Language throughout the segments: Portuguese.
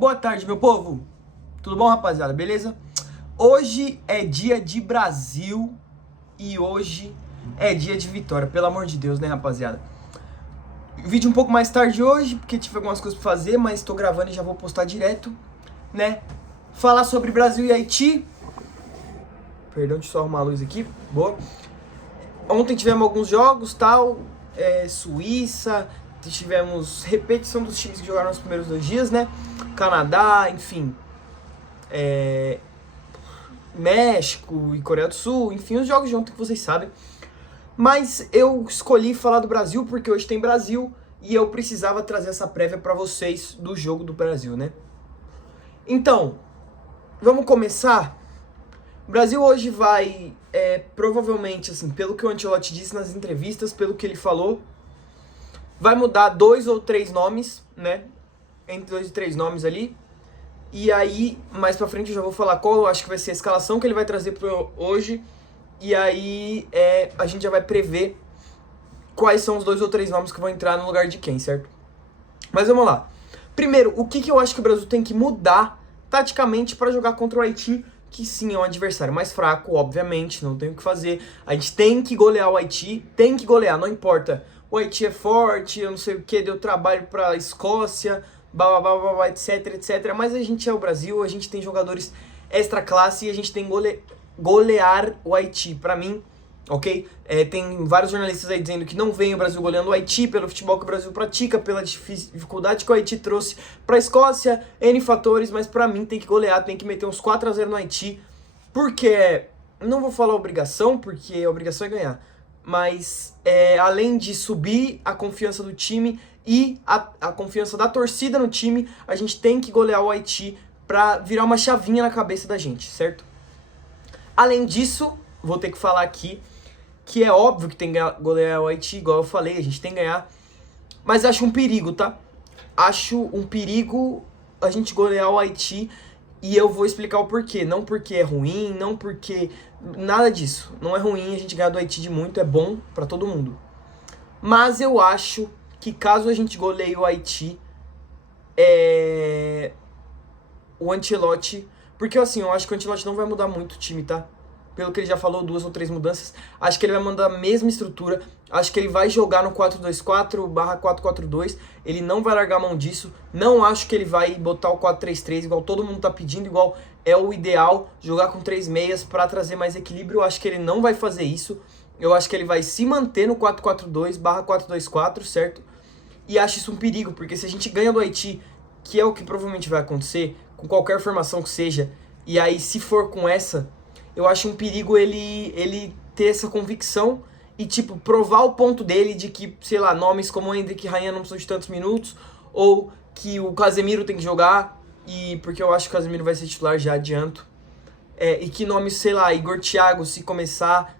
Boa tarde, meu povo. Tudo bom, rapaziada? Beleza? Hoje é dia de Brasil e hoje é dia de vitória. Pelo amor de Deus, né, rapaziada? Vídeo um pouco mais tarde hoje, porque tive algumas coisas pra fazer, mas tô gravando e já vou postar direto, né? Falar sobre Brasil e Haiti. Perdão, deixa eu só arrumar a luz aqui. Boa. Ontem tivemos alguns jogos, tal. Suíça. Tivemos repetição dos times que jogaram nos primeiros 2 dias, né? Canadá, enfim. México e Coreia do Sul, enfim, os jogos de ontem que vocês sabem. Mas eu escolhi falar do Brasil porque hoje tem Brasil e eu precisava trazer essa prévia pra vocês do jogo do Brasil, né? Então, vamos começar. O Brasil hoje vai, provavelmente, assim, pelo que o Ancelotti disse nas entrevistas, pelo que ele falou, vai mudar 2 ou 3 nomes, né? Entre 2 e 3 nomes ali. E aí, mais pra frente eu já vou falar qual eu acho que vai ser a escalação que ele vai trazer pro hoje. E aí, a gente já vai prever quais são os 2 ou 3 nomes que vão entrar no lugar de quem, certo? Mas vamos lá. Primeiro, o que eu acho que o Brasil tem que mudar taticamente para jogar contra o Haiti, que sim, é um adversário mais fraco, obviamente, não tem o que fazer. A gente tem que golear o Haiti, tem que golear, não importa. O Haiti é forte, eu não sei o que, deu trabalho pra Escócia, etc, etc. Mas a gente é o Brasil, a gente tem jogadores extra classe e a gente tem que golear o Haiti. Pra mim, ok? Tem vários jornalistas aí dizendo que não vem o Brasil goleando o Haiti pelo futebol que o Brasil pratica, pela dificuldade que o Haiti trouxe pra Escócia, N fatores, mas pra mim tem que golear, tem que meter uns 4-0 no Haiti, porque, não vou falar obrigação, porque a obrigação é ganhar, mas além de subir a confiança do time e a confiança da torcida no time, a gente tem que golear o Haiti pra virar uma chavinha na cabeça da gente, certo? Além disso, vou ter que falar aqui que é óbvio que tem que golear o Haiti, igual eu falei, a gente tem que ganhar, mas acho um perigo, tá? Acho um perigo a gente golear o Haiti e eu vou explicar o porquê. Não porque é ruim, não porque... Nada disso. Não é ruim a gente ganhar do Haiti de muito, é bom pra todo mundo. Mas eu acho que caso a gente goleie o Haiti, o Ancelotti... Porque assim, eu acho que o Ancelotti não vai mudar muito o time, tá? Pelo que ele já falou, 2 ou 3 mudanças. Acho que ele vai mandar a mesma estrutura. Acho que ele vai jogar no 4-2-4/4-4-2. Ele não vai largar a mão disso. Não acho que ele vai botar o 4-3-3, igual todo mundo tá pedindo, igual é o ideal, jogar com 3 meias pra trazer mais equilíbrio. Eu acho que ele não vai fazer isso. Eu acho que ele vai se manter no 4-4-2/4-2-4, certo? E acho isso um perigo, porque se a gente ganha do Haiti, que é o que provavelmente vai acontecer, com qualquer formação que seja, e aí se for com essa... Eu acho um perigo ele ter essa convicção e, tipo, provar o ponto dele de que, sei lá, nomes como o Hendrick e Rainha não precisam de tantos minutos, ou que o Casemiro tem que jogar, e porque eu acho que o Casemiro vai ser titular, já adianto. E que nomes, sei lá, Igor Thiago, se começar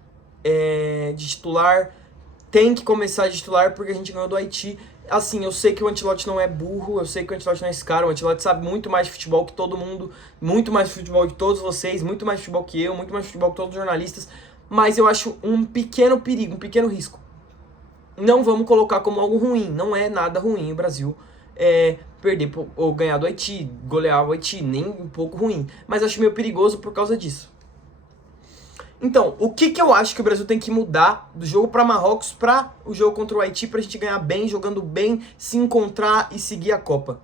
de titular, tem que começar de titular porque a gente ganhou do Haiti. Assim, eu sei que o Ancelotti não é burro, eu sei que o Ancelotti não é esse cara, o Ancelotti sabe muito mais de futebol que todo mundo, muito mais de futebol que todos vocês, muito mais de futebol que eu, muito mais de futebol que todos os jornalistas, mas eu acho um pequeno perigo, um pequeno risco. Não vamos colocar como algo ruim, não é nada ruim o Brasil perder ou ganhar do Haiti, golear o Haiti, nem um pouco ruim, mas acho meio perigoso por causa disso. Então, o que eu acho que o Brasil tem que mudar do jogo para Marrocos para o jogo contra o Haiti pra gente ganhar bem, jogando bem, se encontrar e seguir a Copa?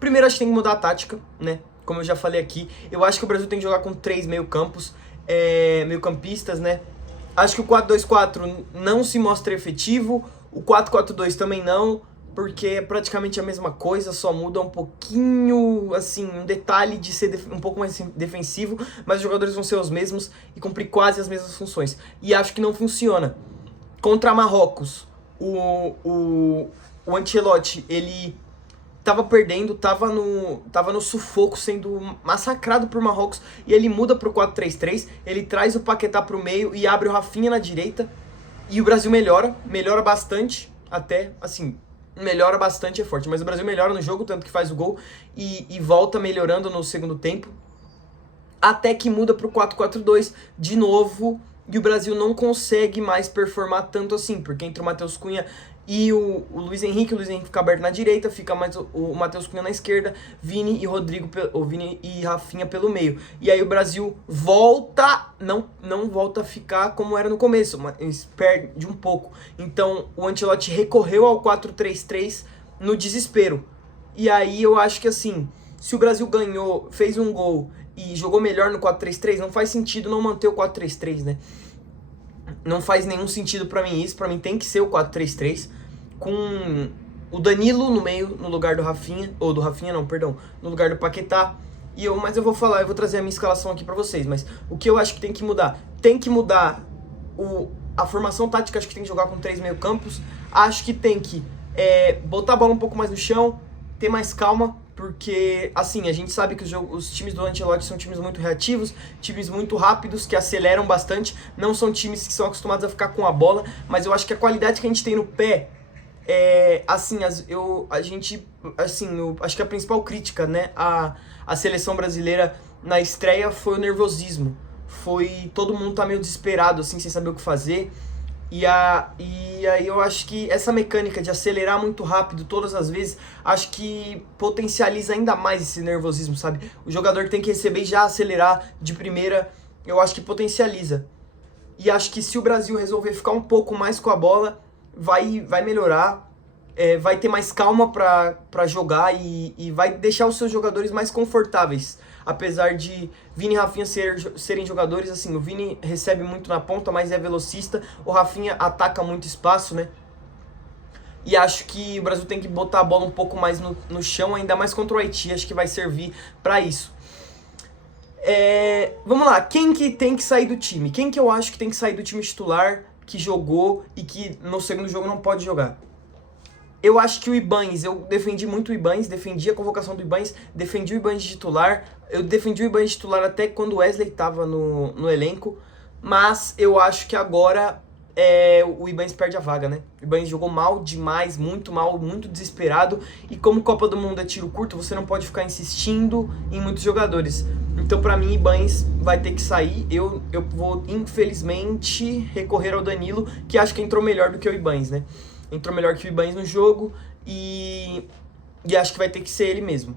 Primeiro, acho que tem que mudar a tática, né? Como eu já falei aqui, eu acho que o Brasil tem que jogar com 3 meio-campistas, né? Acho que o 4-2-4 não se mostra efetivo, o 4-4-2 também não, porque é praticamente a mesma coisa, só muda um pouquinho, assim, um detalhe de ser um pouco mais defensivo, mas os jogadores vão ser os mesmos e cumprir quase as mesmas funções. E acho que não funciona. Contra Marrocos, o Ancelotti, ele tava perdendo, tava no sufoco, sendo massacrado por Marrocos, e ele muda pro 4-3-3, ele traz o Paquetá pro meio e abre o Rafinha na direita, e o Brasil melhora bastante, até, assim... Melhora bastante, é forte, mas o Brasil melhora no jogo, tanto que faz o gol e volta melhorando no segundo tempo, até que muda pro 4-4-2 de novo, e o Brasil não consegue mais performar tanto assim, porque entra o Matheus Cunha e o Luiz Henrique fica aberto na direita, fica mais o Matheus Cunha na esquerda, Vini e Vini e Rafinha pelo meio. E aí o Brasil volta, não volta a ficar como era no começo, mas perde um pouco. Então o Ancelotti recorreu ao 4-3-3 no desespero. E aí eu acho que assim, se o Brasil ganhou, fez um gol e jogou melhor no 4-3-3, não faz sentido não manter o 4-3-3, né? Não faz nenhum sentido pra mim isso. Pra mim tem que ser o 4-3-3 com o Danilo no meio, no lugar do Rafinha. Ou do Rafinha não, perdão. No lugar do Paquetá. Mas eu vou trazer a minha escalação aqui pra vocês. Mas o que eu acho que tem que mudar? Tem que mudar a formação tática. Acho que tem que jogar com 3 meio-campos. Acho que tem que botar a bola um pouco mais no chão, ter mais calma. Porque, assim, a gente sabe que os times do Ancelotti são times muito reativos, times muito rápidos, que aceleram bastante, não são times que são acostumados a ficar com a bola, mas eu acho que a qualidade que a gente tem no pé, eu acho que a principal crítica, né, a seleção brasileira na estreia foi o nervosismo. Todo mundo tá meio desesperado, assim, sem saber o que fazer. E aí eu acho que essa mecânica de acelerar muito rápido todas as vezes, acho que potencializa ainda mais esse nervosismo, sabe? O jogador tem que receber e já acelerar de primeira, eu acho que potencializa. E acho que se o Brasil resolver ficar um pouco mais com a bola, vai melhorar, vai ter mais calma pra jogar e vai deixar os seus jogadores mais confortáveis. Apesar de Vini e Rafinha serem jogadores, assim, o Vini recebe muito na ponta, mas é velocista, o Rafinha ataca muito espaço, né? E acho que o Brasil tem que botar a bola um pouco mais no chão, ainda mais contra o Haiti, acho que vai servir pra isso. Vamos lá, quem que tem que sair do time? Quem que eu acho que tem que sair do time titular, que jogou e que no segundo jogo não pode jogar? Eu acho que o Ibañez, eu defendi muito o Ibañez, defendi a convocação do Ibañez, defendi o Ibañez de titular, eu defendi o Ibañez de titular até quando o Wesley estava no elenco, mas eu acho que agora o Ibañez perde a vaga, né? O Ibañez jogou mal demais, muito mal, muito desesperado, e como Copa do Mundo é tiro curto, você não pode ficar insistindo em muitos jogadores. Então pra mim, Ibañez vai ter que sair, eu vou infelizmente recorrer ao Danilo, que acho que entrou melhor do que o Ibañez, né? Entrou melhor que o Ibañez no jogo e acho que vai ter que ser ele mesmo.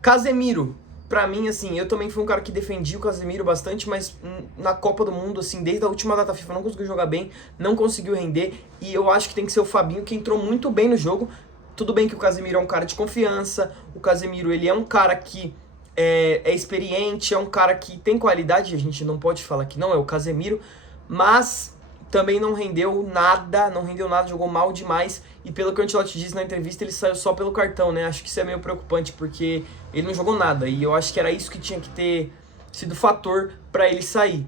Casemiro, pra mim, assim, eu também fui um cara que defendi o Casemiro bastante, mas na Copa do Mundo, assim, desde a última data FIFA não conseguiu jogar bem, não conseguiu render, e eu acho que tem que ser o Fabinho, que entrou muito bem no jogo. Tudo bem que o Casemiro é um cara de confiança, o Casemiro, ele é um cara que é experiente, é um cara que tem qualidade, a gente não pode falar que não é o Casemiro, mas também não rendeu nada, jogou mal demais. E pelo que o Ancelotti disse na entrevista, ele saiu só pelo cartão, né? Acho que isso é meio preocupante, porque ele não jogou nada. E eu acho que era isso que tinha que ter sido fator pra ele sair.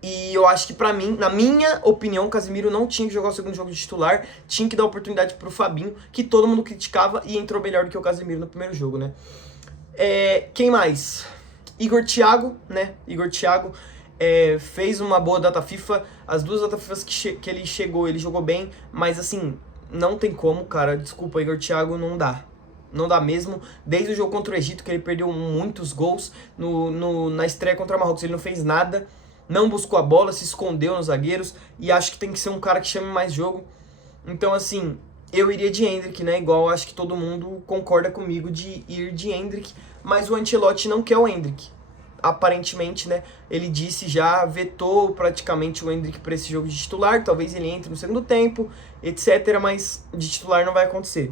E eu acho que pra mim, na minha opinião, o Casemiro não tinha que jogar o segundo jogo de titular, tinha que dar oportunidade pro Fabinho, que todo mundo criticava e entrou melhor do que o Casemiro no primeiro jogo, né? Quem mais? Igor Thiago, né? Igor Thiago fez uma boa data FIFA. As duas data FIFAs que ele chegou, ele jogou bem, mas assim, não tem como, cara. Desculpa, Igor Thiago, não dá. Não dá mesmo. Desde o jogo contra o Egito, que ele perdeu muitos gols, na estreia contra o Marrocos ele não fez nada, não buscou a bola, se escondeu nos zagueiros, e acho que tem que ser um cara que chame mais jogo. Então, assim, eu iria de Endrick, né? Igual acho que todo mundo concorda comigo de ir de Endrick, mas o Ancelotti não quer o Endrick. Aparentemente, né, ele vetou praticamente o Endrick para esse jogo de titular, talvez ele entre no segundo tempo, etc, mas de titular não vai acontecer.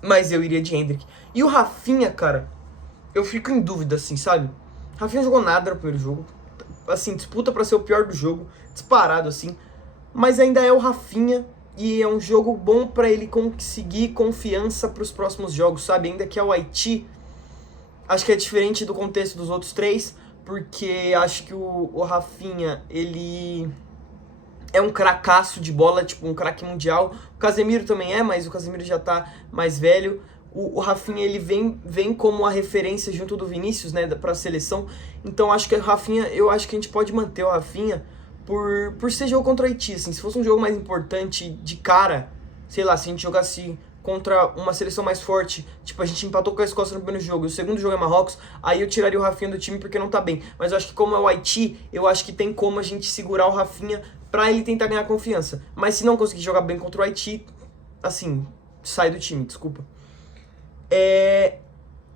Mas eu iria de Endrick. E o Rafinha, cara, eu fico em dúvida, assim, sabe? Rafinha jogou nada no primeiro jogo, assim, disputa para ser o pior do jogo, disparado, assim, mas ainda é o Rafinha, e é um jogo bom para ele conseguir confiança para os próximos jogos, sabe? Ainda que é o Haiti, acho que é diferente do contexto dos outros três, porque acho que o Rafinha, ele é um cracaço de bola, tipo um craque mundial. O Casemiro também mas o Casemiro já tá mais velho. O Rafinha, ele vem como a referência junto do Vinícius, né, pra seleção. Então acho que o Rafinha, eu acho que a gente pode manter o Rafinha por ser jogo contra o Haiti, assim. Se fosse um jogo mais importante de cara, sei lá, se a gente jogasse contra uma seleção mais forte, tipo, a gente empatou com a Escócia no primeiro jogo, e o segundo jogo é Marrocos, aí eu tiraria o Rafinha do time porque não tá bem. Mas eu acho que como é o Haiti, eu acho que tem como a gente segurar o Rafinha pra ele tentar ganhar confiança. Mas se não conseguir jogar bem contra o Haiti, assim, sai do time, desculpa.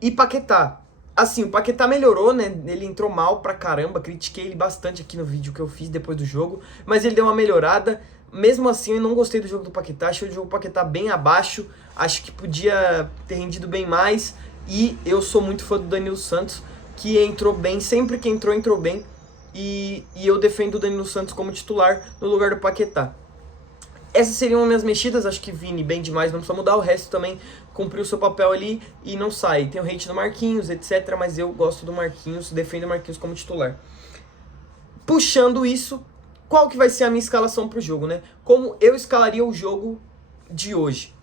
E Paquetá. Assim, o Paquetá melhorou, né? Ele entrou mal pra caramba, critiquei ele bastante aqui no vídeo que eu fiz depois do jogo, mas ele deu uma melhorada. Mesmo assim, eu não gostei do jogo do Paquetá, achei o jogo do Paquetá bem abaixo, acho que podia ter rendido bem mais, e eu sou muito fã do Danilo Santos, que entrou bem, sempre que entrou, entrou bem, e eu defendo o Danilo Santos como titular no lugar do Paquetá. Essas seriam minhas mexidas, acho que Vini bem demais, não precisa mudar, o resto também cumpriu o seu papel ali e não sai. Tem o hate do Marquinhos, etc, mas eu gosto do Marquinhos, defendo o Marquinhos como titular. Puxando isso, qual que vai ser a minha escalação pro jogo, né? Como eu escalaria o jogo de hoje?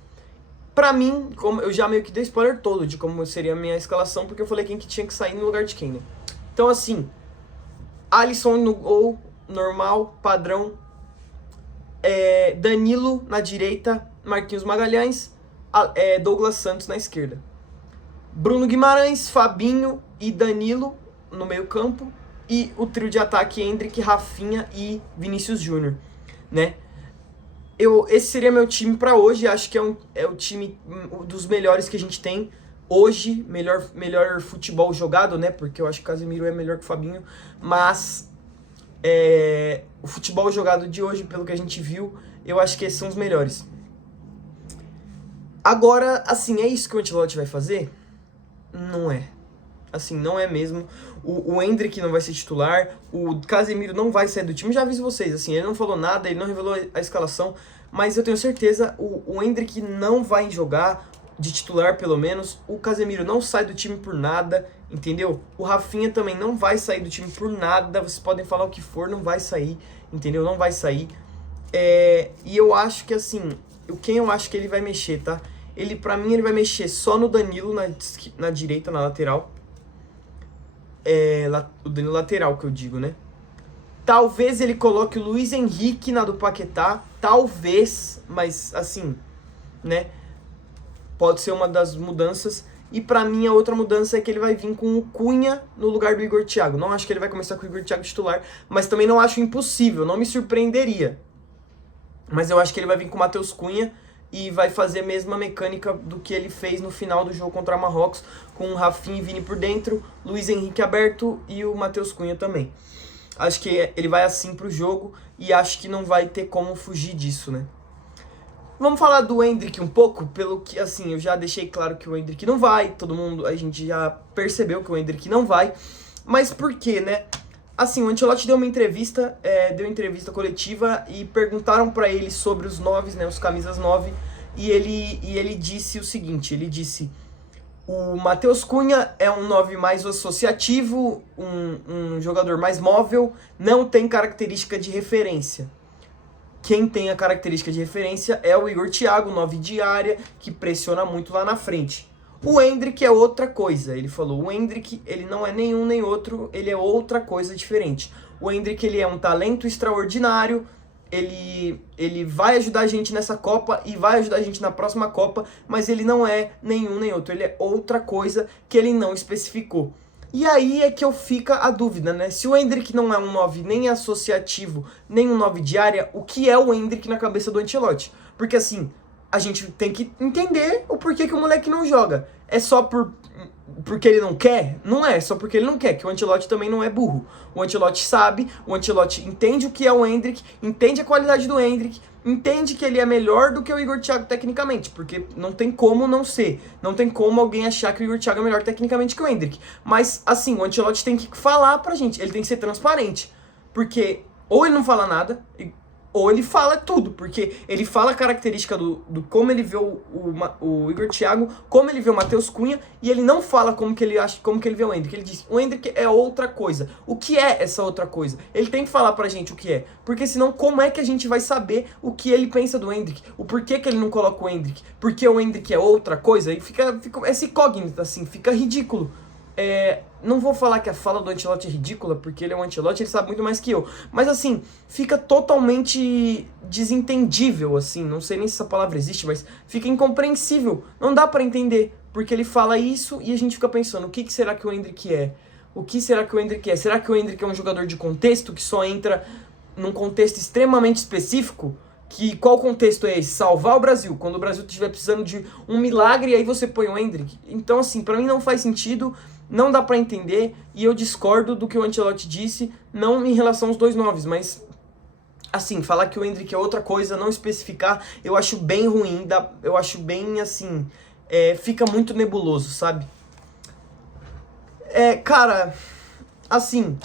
Pra mim, como eu já meio que dei spoiler todo de como seria a minha escalação, porque eu falei quem que tinha que sair no lugar de quem, né? Então assim, Alisson no gol, normal, padrão, Danilo na direita, Marquinhos Magalhães, Douglas Santos na esquerda. Bruno Guimarães, Fabinho e Danilo no meio campo. E o trio de ataque Endrick, Rafinha e Vinícius Júnior, né? Esse seria meu time pra hoje, acho que é o time dos melhores que a gente tem hoje, melhor futebol jogado, né? Porque eu acho que o Casemiro é melhor que o Fabinho, mas o futebol jogado de hoje, pelo que a gente viu, eu acho que esses são os melhores. Agora, assim, é isso que o Ancelotti vai fazer? Não é. Assim, não é mesmo. O Endrick não vai ser titular, o Casemiro não vai sair do time, já aviso vocês, assim, ele não falou nada, ele não revelou a escalação, mas eu tenho certeza, o Endrick não vai jogar de titular, pelo menos, o Casemiro não sai do time por nada, entendeu? O Rafinha também não vai sair do time por nada, vocês podem falar o que for, não vai sair, entendeu? Não vai sair. E eu acho que, assim, quem eu acho que ele vai mexer, tá? Pra mim, ele vai mexer só no Danilo, na direita, na lateral. O Danilo lateral, que eu digo, né? Talvez ele coloque o Luiz Henrique na do Paquetá, talvez, mas, assim, né? Pode ser uma das mudanças. E pra mim, a outra mudança é que ele vai vir com o Cunha no lugar do Igor Thiago. Não acho que ele vai começar com o Igor Thiago titular, mas também não acho impossível, não me surpreenderia. Mas eu acho que ele vai vir com o Matheus Cunha e vai fazer a mesma mecânica do que ele fez no final do jogo contra a Marrocos, com o Rafinha e Vini por dentro, Luiz Henrique aberto e o Matheus Cunha também. Acho que ele vai assim pro jogo e acho que não vai ter como fugir disso, né? Vamos falar do Endrick um pouco, pelo que, assim, eu já deixei claro que o Endrick não vai, a gente já percebeu que o Endrick não vai, mas por quê, né? Assim, o Ancelotti deu uma entrevista, coletiva e perguntaram pra ele sobre os 9, né, os camisas 9, e ele disse o seguinte, ele disse: o Matheus Cunha é um 9 mais associativo, um jogador mais móvel, não tem característica de referência. Quem tem a característica de referência é o Igor Thiago, 9 de área, que pressiona muito lá na frente. O Endrick é outra coisa, ele falou. O Endrick, ele não é nenhum nem outro, ele é outra coisa diferente. O Endrick, ele é um talento extraordinário, ele vai ajudar a gente nessa Copa e vai ajudar a gente na próxima Copa, mas ele não é nenhum nem outro, ele é outra coisa que ele não especificou. E aí é que eu fica a dúvida, né? Se o Endrick não é um 9 nem associativo, nem um 9 de área, o que é o Endrick na cabeça do Ancelotti? Porque assim, a gente tem que entender o porquê que o moleque não joga. É só porque ele não quer? Não é só porque ele não quer, que o Ancelotti também não é burro. O Ancelotti sabe, o Ancelotti entende o que é o Endrick, entende a qualidade do Endrick, entende que ele é melhor do que o Igor Thiago tecnicamente, porque não tem como não ser. Não tem como alguém achar que o Igor Thiago é melhor tecnicamente que o Endrick. Mas, assim, o Ancelotti tem que falar pra gente, ele tem que ser transparente. Porque ou ele não fala nada, ou ele fala tudo, porque ele fala a característica do como ele vê o Igor Thiago, como ele vê o Matheus Cunha, e ele não fala como que ele vê o Endrick. Ele diz, o Endrick é outra coisa. O que é essa outra coisa? Ele tem que falar pra gente o que é, porque senão como é que a gente vai saber o que ele pensa do Endrick? O porquê que ele não coloca o Endrick? Porque o Endrick é outra coisa? E fica essa incógnita, assim, fica ridículo. Não vou falar que a fala do Ancelotti é ridícula, porque ele é um Ancelotti, ele sabe muito mais que eu. Mas assim, fica totalmente desentendível, assim, não sei nem se essa palavra existe, mas fica incompreensível. Não dá pra entender, porque ele fala isso e a gente fica pensando, o que será que o Endrick é? O que será que o Endrick é? Será que o Endrick é um jogador de contexto, que só entra num contexto extremamente específico? Qual contexto é esse? Salvar o Brasil, quando o Brasil estiver precisando de um milagre, aí você põe o Endrick. Então assim, pra mim não faz sentido, não dá pra entender, e eu discordo do que o Ancelotti disse, não em relação aos dois noves, mas assim, falar que o Endrick é outra coisa, não especificar, eu acho bem ruim, eu acho bem assim, fica muito nebuloso, sabe? Cara, assim,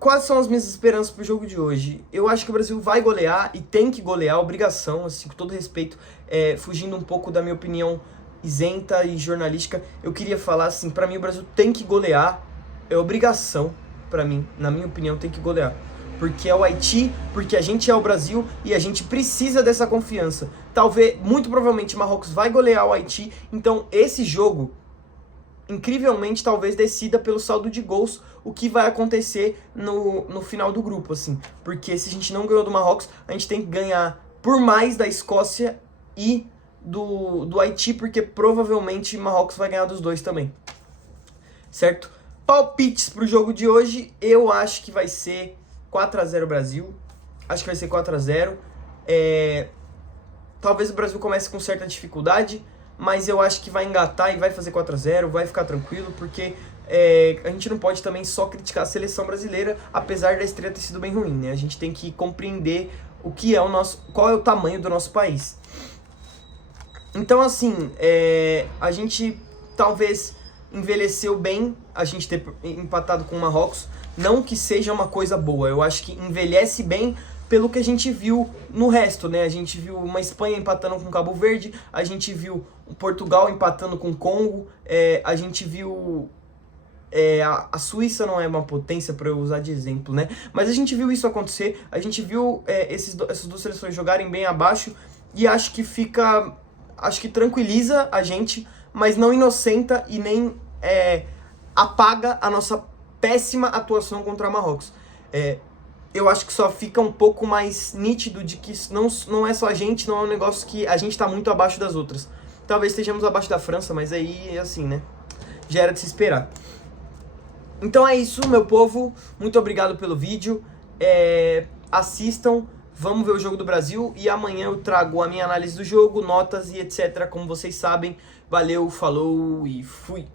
quais são as minhas esperanças pro jogo de hoje? Eu acho que o Brasil vai golear e tem que golear, obrigação, assim, com todo respeito, fugindo um pouco da minha opinião isenta e jornalística, eu queria falar assim, pra mim o Brasil tem que golear, é obrigação pra mim, na minha opinião, tem que golear. Porque é o Haiti, porque a gente é o Brasil e a gente precisa dessa confiança. Talvez, muito provavelmente, Marrocos vai golear o Haiti, então esse jogo, incrivelmente, talvez decida pelo saldo de gols o que vai acontecer no final do grupo, assim. Porque se a gente não ganhou do Marrocos, a gente tem que ganhar por mais da Escócia e do Haiti, porque provavelmente Marrocos vai ganhar dos dois também. Certo? Palpites pro jogo de hoje, eu acho que vai ser 4-0 Brasil. Acho que vai ser 4-0. Talvez o Brasil comece com certa dificuldade, mas eu acho que vai engatar e vai fazer 4-0, vai ficar tranquilo, porque a gente não pode também só criticar a seleção brasileira, apesar da estreia ter sido bem ruim, né? A gente tem que compreender qual é o tamanho do nosso país. Então, assim, a gente talvez envelheceu bem a gente ter empatado com o Marrocos, não que seja uma coisa boa, eu acho que envelhece bem pelo que a gente viu no resto, né? A gente viu uma Espanha empatando com Cabo Verde, a gente viu o Portugal empatando com o Congo, a gente viu... a Suíça não é uma potência para eu usar de exemplo, né? Mas a gente viu isso acontecer, a gente viu essas duas seleções jogarem bem abaixo, e acho que tranquiliza a gente, mas não inocenta e nem apaga a nossa péssima atuação contra Marrocos. Eu acho que só fica um pouco mais nítido de que não é só a gente, não é um negócio que a gente tá muito abaixo das outras. Talvez estejamos abaixo da França, mas aí, assim, né? Já era de se esperar. Então é isso, meu povo. Muito obrigado pelo vídeo. Assistam, vamos ver o jogo do Brasil. E amanhã eu trago a minha análise do jogo, notas e etc. Como vocês sabem. Valeu, falou e fui!